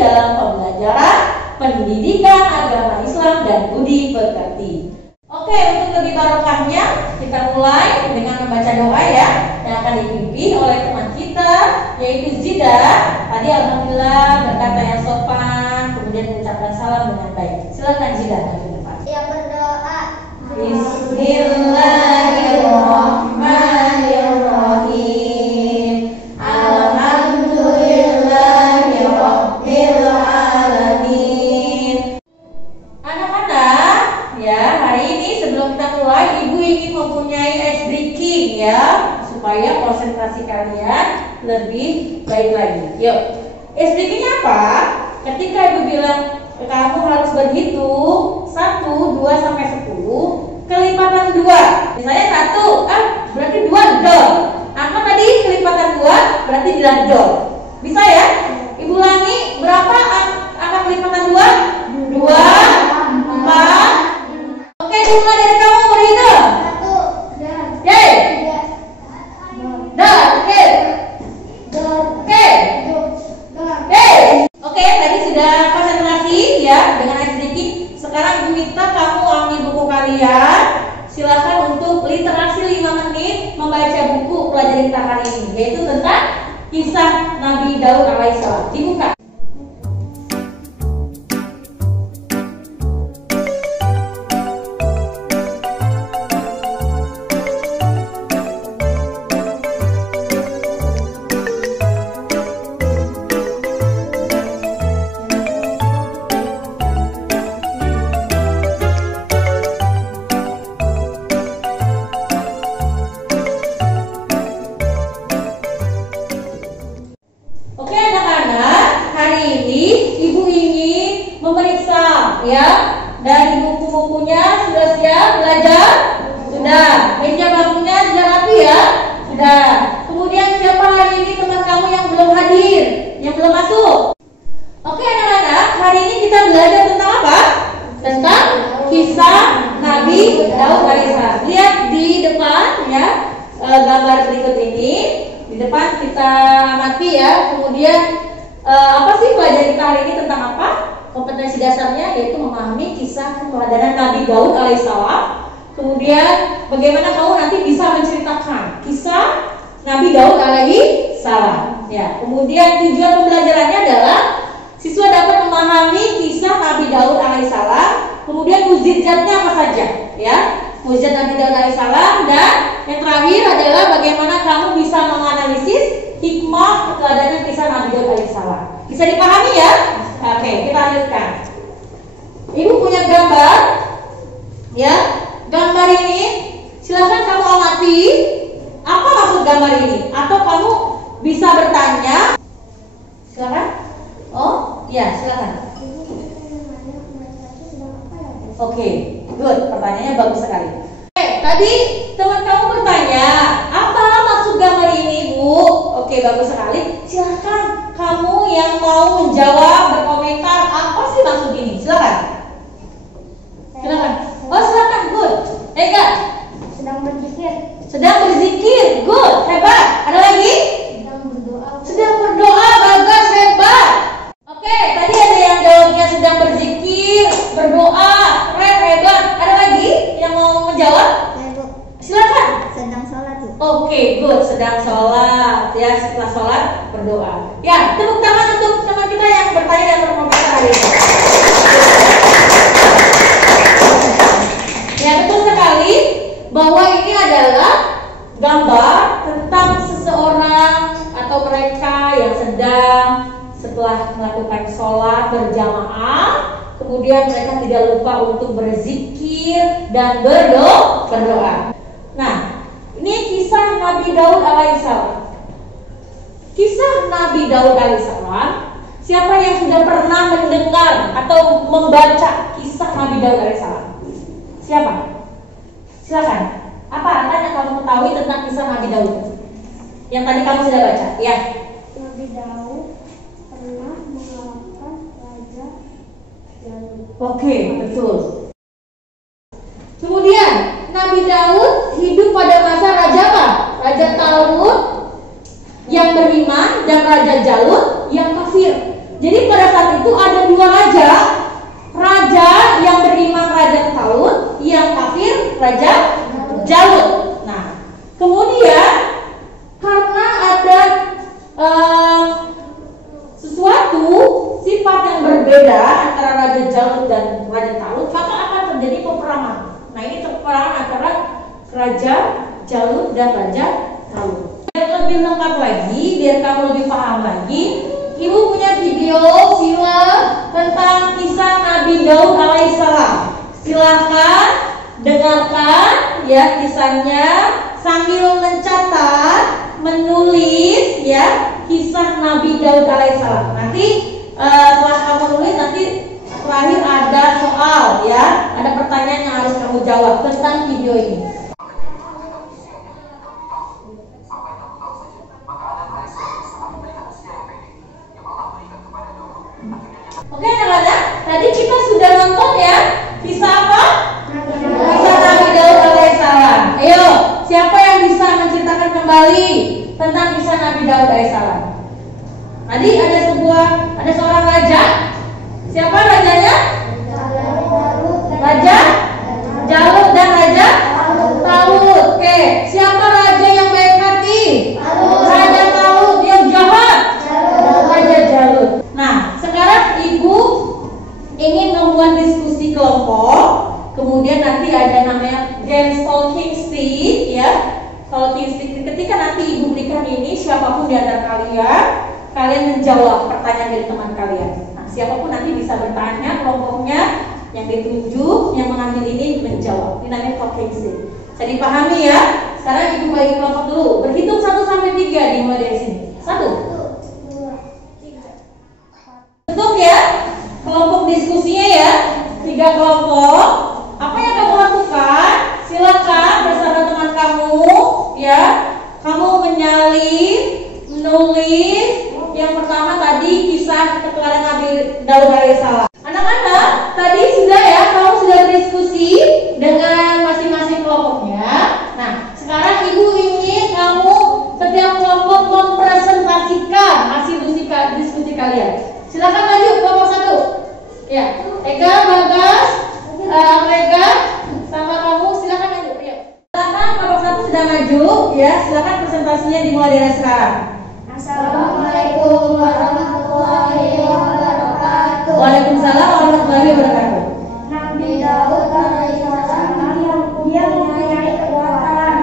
dalam pembelajaran pendidikan agama Islam dan budi pekerti. Oke, untuk lebih barokahnya kita mulai dengan membaca doa ya, yang akan dipimpin oleh teman kita yaitu Zida. Tadi alhamdulillah berkata yang sopan, kemudian mengucapkan salam dengan baik. Silakan Zida maju depan. Yang berdoa. Bismillahirrahmanirrahim. Alhamdulillahirabbil alamin. Anak-anak, ya, hari ini sebelum kita mulai, Ibu ingin mempunyai ice breaking ya, supaya konsentrasi kalian lebih baik lagi. Yuk, ice breaking apa? Ketika Ibu bilang kamu harus berhitung 1, 2 sampai 10, kelipatan 2. Misalnya 1, berarti 2 dol. Apa tadi kelipatan 2 berarti 9 dol. Bisa ya? Ibu ulangi, berapa angka kelipatan 2? 2, 4. Oke, dimulai dari kamu berhitung. 1, 2, Oke. 3, Dah, oke. 4, Oke. 5, Oke. Oke, tadi sudah konsentrasi ya dengan ice breaking. Sekarang Ibu minta kamu ambil buku kalian. Silakan untuk literasi 5 menit membaca buku pelajaran kita hari ini, yaitu tentang kisah Nabi Daud alaihissalam. Dibuka. Oke anak-anak, hari ini Ibu ingin memeriksa ya, dari buku-bukunya sudah siap belajar? Sudah. Meja bangkunya sudah rapi ya? Sudah. Kemudian siapa hari ini teman kamu yang belum hadir, yang belum masuk? Oke anak-anak, hari ini kita belajar tentang apa? Tentang kisah Nabi Daud alaihissalam. Lihat di depan ya, gambar berikut ini. Di depan kita amati ya. Kemudian apa sih pelajaran kita hari ini tentang apa? Kompetensi dasarnya yaitu memahami kisah keteladanan Nabi Daud alaihissalam. Kemudian bagaimana kamu nanti bisa menceritakan kisah Nabi Daud alaihissalam. Ya. Kemudian tujuan pembelajarannya adalah siswa dapat memahami kisah Nabi Daud alaihissalam. Kemudian mukjizatnya apa saja? Ya. Mukjizat Nabi Daud alaihissalam, dan yang terakhir adalah bagaimana kamu bisa menganalisis hikmah keteladanan kisah Nabi Daud alaihissalam. Bisa dipahami ya? Oke, kita lanjutkan. Ibu punya gambar, ya. Gambar ini silahkan kamu amati. Apa maksud gambar ini? Atau kamu bisa bertanya. Silakan. Oh, ya silakan. Oke, good. Pertanyaannya bagus sekali. Oke, tadi teman kamu bertanya, apa maksud gambar ini, Bu? Oke, bagus sekali. Silakan kamu yang mau menjawab, berkomentar, apa sih maksud ini? Silakan. Silakan. Oh, silakan. Good. Eka. sedang berzikir, Sedang berzikir. Good. Hebat. Ada lagi? sedang berdoa, Sedang berdoa. Bagus. Hebat. Oke, tadi ada yang jawabnya sedang berzikir, berdoa. Keren, hebat. Ada lagi yang mau menjawab? Bu, Silakan. sedang sholat Bu. Oke, good. Sedang sholat. Ya, setelah sholat berdoa. Ya, tepuk tangan untuk teman kita yang bertanya dan berkomentar hari ini. Ya, betul sekali bahwa ini adalah gambar tentang seseorang atau mereka yang sedang setelah melakukan sholat berjamaah, kemudian mereka tidak lupa untuk berzikir dan berdoa. Nah, ini kisah Nabi Daud alaihissalam. Kisah Nabi Daud alaihissalam. Siapa yang sudah pernah mendengar atau membaca kisah Nabi Daud alaihissalam? Siapa? Silakan. Apa yang kamu ketahui tentang kisah Nabi Daud? Yang tadi kamu sudah baca, ya? Nabi Daud pernah mengalahkan Raja Jalut. Oke, betul. Kemudian Nabi Daud hidup pada masa Raja apa? Raja Talut yang beriman dan Raja Jalut yang kafir. Jadi pada saat itu ada dua raja. Raja yang beriman Raja Talut, yang kafir Raja Jalut. Nah, kemudian karena ada sesuatu sifat yang berbeda antara Raja Jalut dan Raja Talut, maka akan terjadi peperangan. Nah, ini peperangan antara Raja Jalut dan Raja Talut. Biar lebih lengkap lagi, biar kamu lebih paham lagi, Ibu punya video film tentang kisah Nabi Daud alaihissalam. Silahkan dengarkan ya kisahnya sambil mencatat, menulis ya kisah Nabi Daud alaihissalam. Nanti setelah kamu nulis, nanti terakhir ada soal ya, ada pertanyaan yang harus kamu jawab tentang video ini. Oke anak-anak, tadi kita sudah nonton ya kisah apa? Kisah Nabi Daud alaihissalam. Ayo, siapa yang bisa menceritakan kembali tentang kisah Nabi Daud alaihissalam? Tadi ada seorang raja. Siapa rajanya? Raja Jalut dan Raja Talut. Oke, siapa raja yang baik hati? Raja Talut. Yang jahat? Raja Jalut. Nah, sekarang Ibu ingin membuat diskusi kelompok. Kemudian nanti ada namanya game talking stick ya. Talking stick. Ketika nanti Ibu berikan ini, siapapun di antara kalian menjawab pertanyaan dari teman kalian. Nah, siapapun nanti bisa bertanya, kelompoknya yang ditunjuk, yang mengambil ini menjawab. Ini namanya talking stick. Bisa dipahami ya? Sekarang Ibu bagi kelompok dulu. Berhitung 1 sampai 3 dimulai dari sini. 1. Bentuk ya kelompok diskusinya ya, 3 kelompok. Apa yang kamu lakukan? Silakan bersama teman kamu ya. Kamu menyalin, menulis. Yang pertama tadi kisah ketuhanan Nabi Daud alaihissalam. Anak-anak, tadi sudah ya, kamu sudah berdiskusi dengan masing-masing kelompoknya. Nah, sekarang Ibu ingin kamu setiap kelompok mempresentasikan hasil diskusi kalian. Silakan maju kelompok 1. Ya, Eka, Bagas, Eka, sama kamu silakan maju. Ya. Silakan kelompok 1 sudah maju. Ya, silakan presentasinya dimulai dari sekarang. Assalamualaikum warahmatullahi wabarakatuh. Waalaikumsalam warahmatullahi wabarakatuh. Nabi Daud alaihissalam dia mempunyai kekuatan.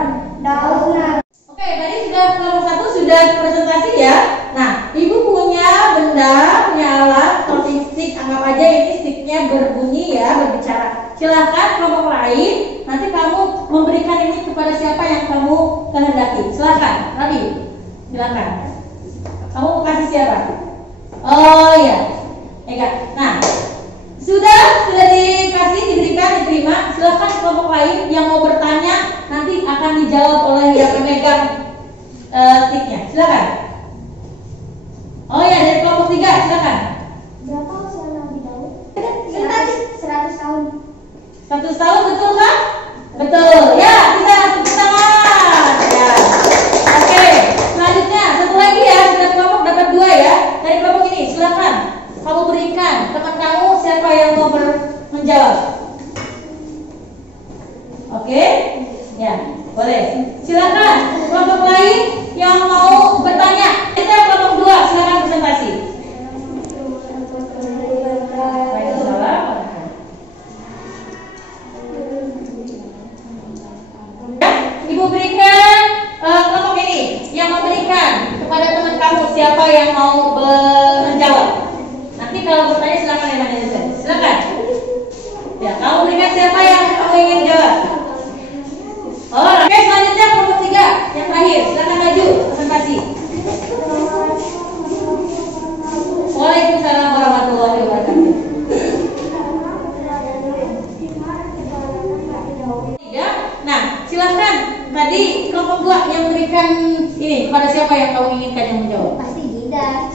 Daud Nabi. Oke, tadi sudah kelompok 1 sudah presentasi ya. Nah, Ibu punya benda, punya alat talking stick. Anggap aja ini sticknya berbunyi ya, berbicara. Silakan kelompok lain, nanti kamu memberikan ini kepada siapa yang kamu kehendaki. Silakan, Nabi. Silakan. Kamu kasih siapa? Oh iya, Eka. Nah, sudah diberikan, diterima. Silakan kelompok lain yang mau bertanya nanti akan dijawab oleh yang memegang sticknya. Silakan. Oh ya, dari kelompok 3, silakan. Berapa usia Nabi Daud? 100 tahun. 100 tahun, betul kan? Betul. Ya, kita tepuk tangan. Ya. Oke, selanjutnya satu lagi ya, sudah kelompok dapat 2 ya. Dari kelompok ini, silakan kamu berikan teman kamu siapa yang mau menjawab. Oke, ya, boleh. Silakan kelompok lain yang mau bertanya. Kita kelompok 2, silakan presentasi. Waalaikumsalam. Ibu berikan kelompok ini yang memberikan kepada teman kamu siapa yang mau menjawab. Nanti kalau bertanya silakan yang nanya saja. Silakan. Ya, kamu berikan siapa yang kamu ingin jawab. Oh, oke, selanjutnya kelompok 3 yang terakhir. Silakan maju presentasi. Waalaikumsalam warahmatullahi wabarakatuh. 3. Nah, silakan tadi kelompok 2 yang memberikan ini kepada siapa yang kamu inginkan yang menjawab. Pasti Didas.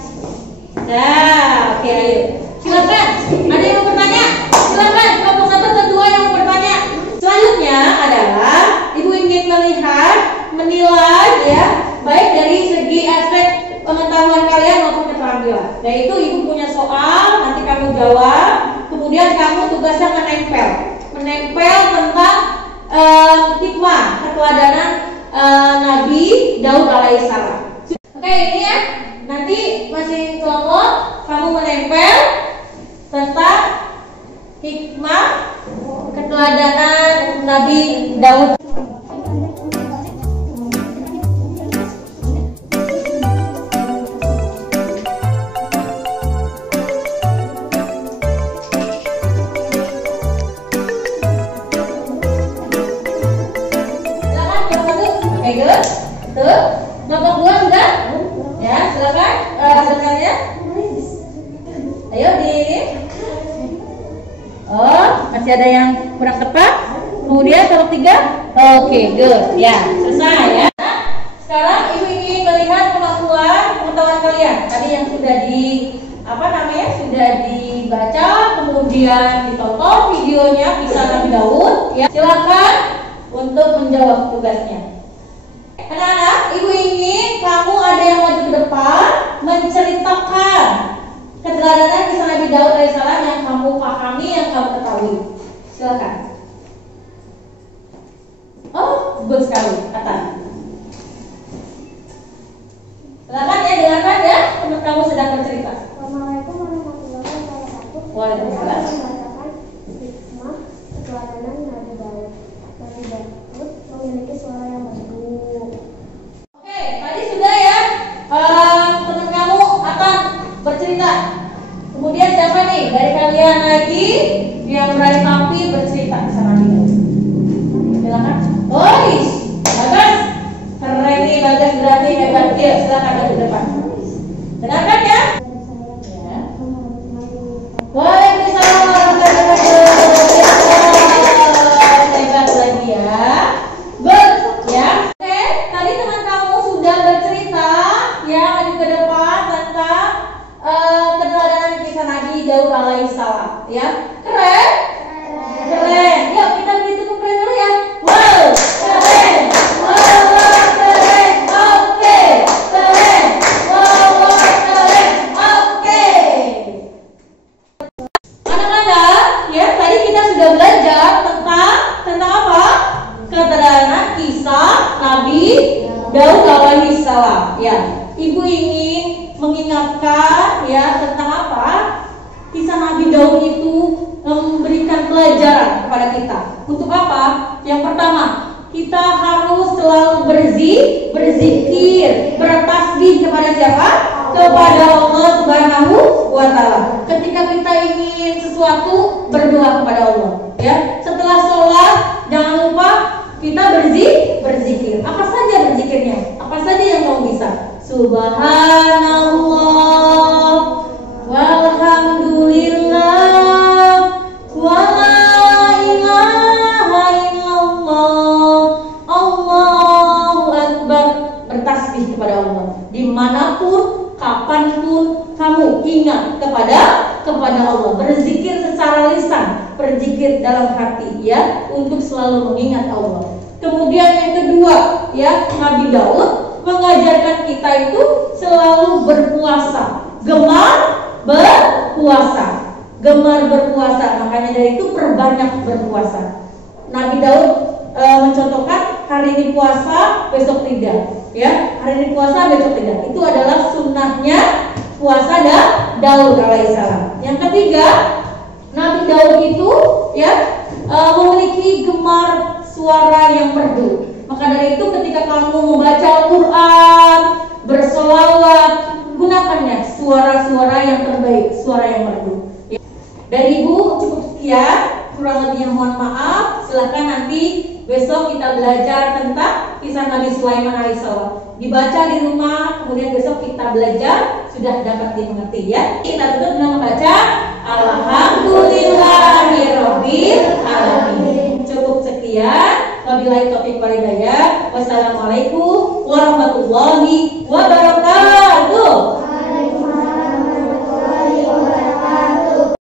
Nah, oke, ayo. Silakan. Ada yang mau bertanya? Silakan kelompok 1 dan 2 yang mau bertanya. Selanjutnya adalah Ibu ingin melihat, menilai ya, baik dari segi aspek pengetahuan kalian maupun keterampilan. Yaitu Ibu punya soal soal, nanti kamu jawab. Kemudian kamu tugasnya menempel tentang hikmah keteladanan Nabi Daud alaihissalam. Oke, ini ya. Nanti masih kelompok kamu menempel tentang hikmah keteladanan Nabi Daud. Nomor 2 sudah? Ya, silakan hasilnya. Ayo di. Oh, masih ada yang kurang tepat. Kemudian nomor 3. Oke, good. Ya, selesai ya. Sekarang Ibu ingin melihat kemampuan pengetahuan kalian. Tadi yang sudah sudah dibaca, kemudian ditonton videonya kisah Nabi Daud. Ya, silakan untuk menjawab tugasnya. Anak-anak, Ibu ingin kamu ada yang maju ke depan menceritakan keteladanan kisah Nabi Daud alaihissalam yang kamu pahami, yang kamu ketahui. Silakan. Oh, bagus sekali, Atan. Silakan ya, dengarkan ya, teman kamu sedang bercerita. Assalamualaikum warahmatullahi wabarakatuh. Waalaikumsalam. Membacakan hikmah keteladanan Nabi Daud. Nabi Daud memiliki suara yang merdu. Oke, tadi sudah ya. Teman kamu akan bercerita. Kemudian siapa nih dari kalian lagi yang berani tampil bercerita sama dia? Silakan. Bagus. Keren nih, bagus, berani, hebat. Yuk, silakan ke depan. Dengarkan ya. Ya. Waalaikumsalam warahmatullahi wabarakatuh. Hebat lagi ya. Good ya. Oke, tadi teman kamu sudah bercerita ya, maju ke depan tentang keteladanan kisah Nabi Daud alaihissalam ya. Keren? Keren. Yuk kita beri tepuk keren dulu ya. Wow, keren. Wow, keren. Oke. Keren. Wow, keren. Oke. Anak-anak, ya tadi kita sudah belajar tentang apa? Keteladanan kisah Nabi Daud alaihissalam. Ya, Ibu ingin mengingatkan ya tentang apa? Kisah Nabi Daud itu memberikan pelajaran kepada kita. Untuk apa? Yang pertama, kita harus selalu berzikir, bertasbih kepada siapa? Kepada Allah Subhanahu wa Ta'ala. Ketika kita ingin sesuatu, berdoa kepada Allah. Ya, setelah sholat jangan lupa kita berzikir. Apa saja berzikirnya? Apa saja yang kamu bisa? Subhanallah, walhamdulillah, wa la ilaha illallah, Allahu Akbar. Bertasbih kepada Allah. Dimanapun, kapanpun kamu ingat kepada Allah. Berzikir secara lisan, berzikir dalam hati ya, untuk selalu mengingat Allah. Kemudian yang kedua ya, Nabi Daud mengajarkan kita itu selalu berpuasa, gemar berpuasa. Makanya dari itu perbanyak berpuasa. Nabi Daud mencontohkan hari ini puasa, besok tidak. Ya, hari ini puasa, besok tidak. Itu adalah sunnahnya puasa Daud alaihissalam. Yang ketiga, Nabi Daud itu ya memiliki gemar suara yang merdu. Maka dari itu ketika kamu membaca Al-Quran, bersolawat, gunakannya suara-suara yang terbaik, suara yang merdu. Dari Ibu cukup sekian, kurang lebihnya mohon maaf. Silahkan nanti besok kita belajar tentang kisah Nabi Sulaiman alaihissalam. Dibaca di rumah, kemudian besok kita belajar, sudah dapat dimengerti ya. Kita tutup dengan membaca Alhamdulillahirabbil alamin. Cukup sekian. Wabillahi taufiq wal hidayah. Wassalamualaikum warahmatullahi wabarakatuh.